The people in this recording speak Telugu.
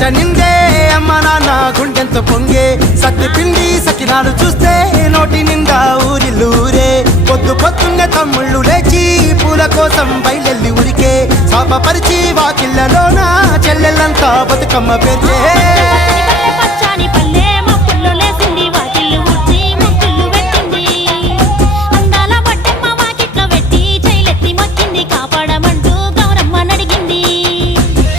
కంట నిందే అమ్మ నాన్న గుండెంతో పొంగే సత్తి పిండి సకినాలు చూస్తే నోటి నిండా ఊరిల్లూరే పొద్దున్నే తమ్ముళ్ళు లేచి పూల కోసం బయలెల్లి ఉరికే శాపపరిచి వాకిళ్ళలోన చెల్లెళ్ళంతా బతుకమ్మ పేర్చే